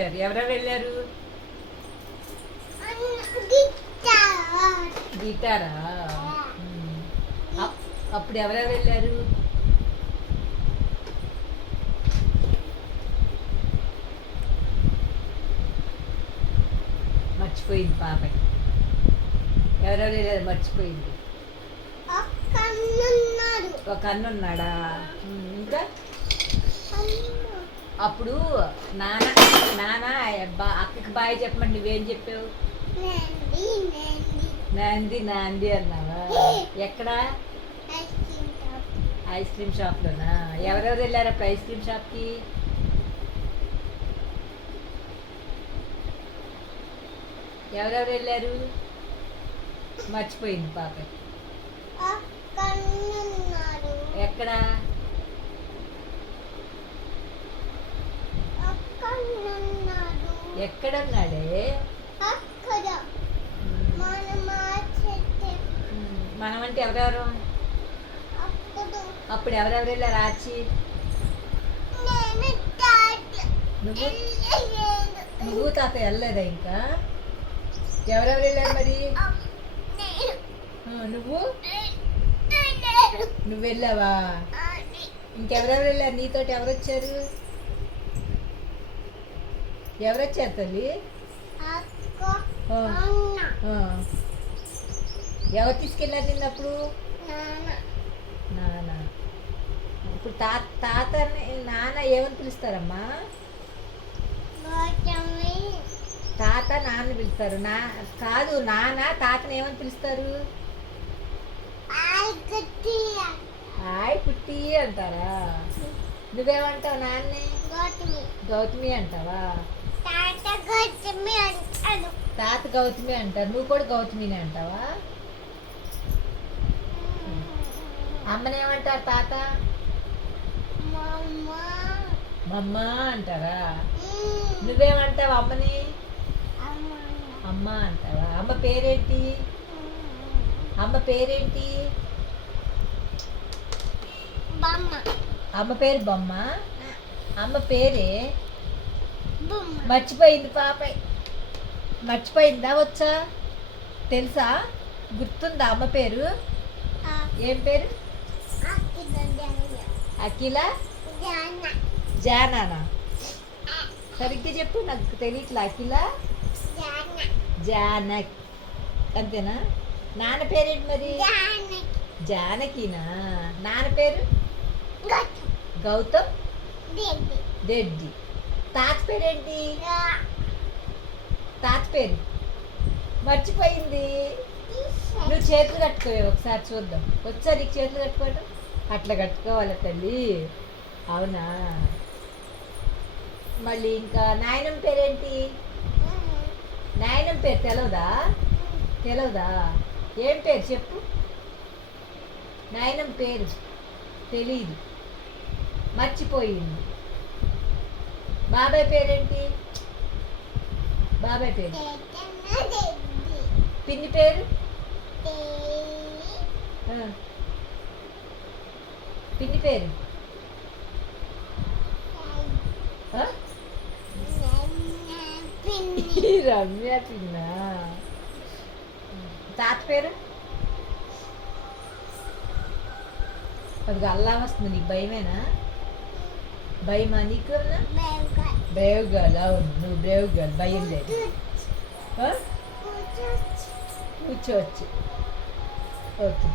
వెళ్ళారు. ఎవరెవరు వెళ్ళారు? గిటారా? అప్పుడు ఎవరెవరు వెళ్ళారు? మర్చిపోయింది పాప. ఎవరెవరు వెళ్ళారు మర్చిపోయింది. ఒక అన్నున్నాడా? ఇంకా అప్పుడు నాన్న అక్కకి బాయ్ చెప్పమని నువ్వేం చెప్పావు? నాంది అన్నావా? ఎక్కడ? ఐస్ క్రీమ్ షాప్లోనా? ఎవరెవరు వెళ్ళారు అప్పుడు ఐస్ క్రీమ్ షాప్కి? ఎవరెవరు వెళ్ళారు? మర్చిపోయింది పాప. ఎక్కడ? ఎక్కడున్నాడే? మనం అంటే ఎవరెవరు? అప్పుడు ఎవరెవరు వెళ్ళారు? ఆచి నువ్వు తాత వెళ్ళలేదా? ఇంకా ఎవరెవరు వెళ్ళారు మరి? నువ్వు వెళ్ళావా? ఇంకెవరెవరు వెళ్ళారు నీతోటి? ఎవరు వచ్చారు? తల్లి? ఎవరు తీసుకెళ్ళారు చిన్నప్పుడు? నాన్న. ఇప్పుడు తాత నాన్న ఏమని పిలుస్తారమ్మా? తాత నాన్న పిలుస్తారు. కాదు, నాన్న తాతని ఏమని పిలుస్తారు? హాయ్ కుట్టి అంటారా? నువ్వేమంటావు? నాన్నే గౌతమి అంటావా? తాత గౌతమి అంటారు. నువ్వు కూడా గౌతమిని అంటావా? అమ్మనేమంటారు తాత? మమ్మ అంటారా? నువ్వేమంటావు అమ్మని? అమ్మ అంటావా? అమ్మ పేరేంటి? అమ్మ పేరు బొమ్మ. అమ్మ పేరే మర్చిపోయింది పాప. మర్చిపోయిందా? వచ్చా? తెలుసా? గుర్తుందా అమ్మ పేరు? ఏం పేరు? అఖిల జానానా? సరిగ్గా చెప్పు, నాకు తెలియట్లా. అఖిల జానక్ అంతేనా? నాన్న పేరేంటి మరి? జానకినా? నాన్న పేరు గౌతమ్ రెడ్డి. తాత పేరేంటి? తాత పేరు మర్చిపోయింది. నువ్వు చేతులు కట్టుకోవే ఒకసారి చూద్దాం. వచ్చా నీకు చేతులు కట్టుకోవడం? అట్లా కట్టుకోవాలి తల్లి. అవునా? మళ్ళీ ఇంకా నాయనమ్మ పేరేంటి? నాయనమ్మ పేరు తెలవదా? ఏం పేరు చెప్పు? నాయనమ్మ పేరు తెలీదు, మర్చిపోయింది. బాబాయ్ పేరేంటి? పిన్ని పేరు? పిన్ని పేరు రమ్య పిన్నా. తాత పేరు? అది అల్లా వస్తుంది. నీకు భయమేనా? భయమా నీకు? Brave girl. అవును, నువ్వు బ్రేవ్ గర్ల్. భయం లేదు. కూర్చోవచ్చు. ఓకే.